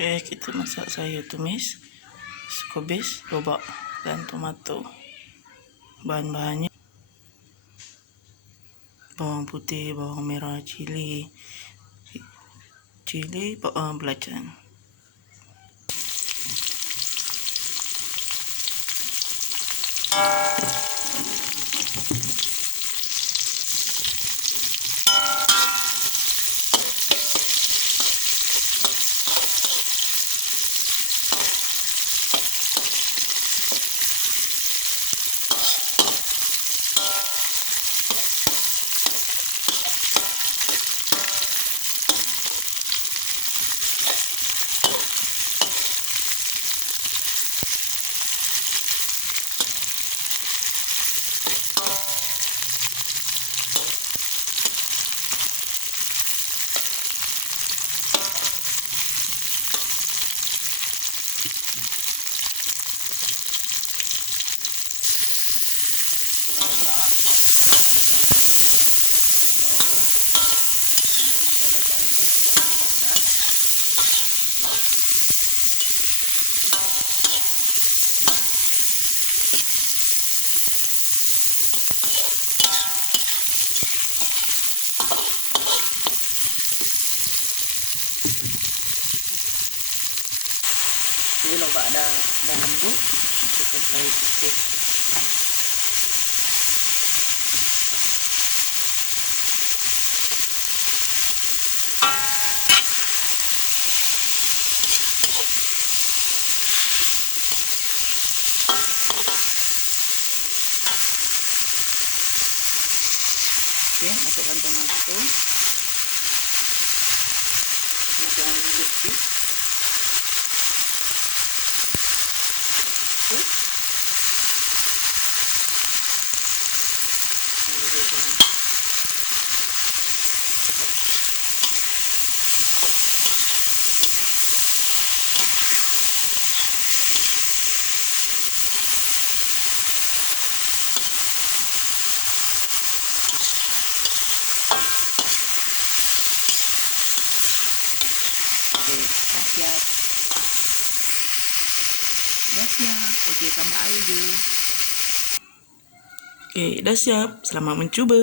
Kita masak sayur tumis, skobis, lobak dan tomato. Bahan-bahannya bawang putih, bawang merah, cili belacan. Jadi lobak dah lembut, masukkan sayur putih. Masukkan tomato, masukkan gula sedikit, siap. Dah siap. Tambah air je. Dah siap. Selamat mencuba.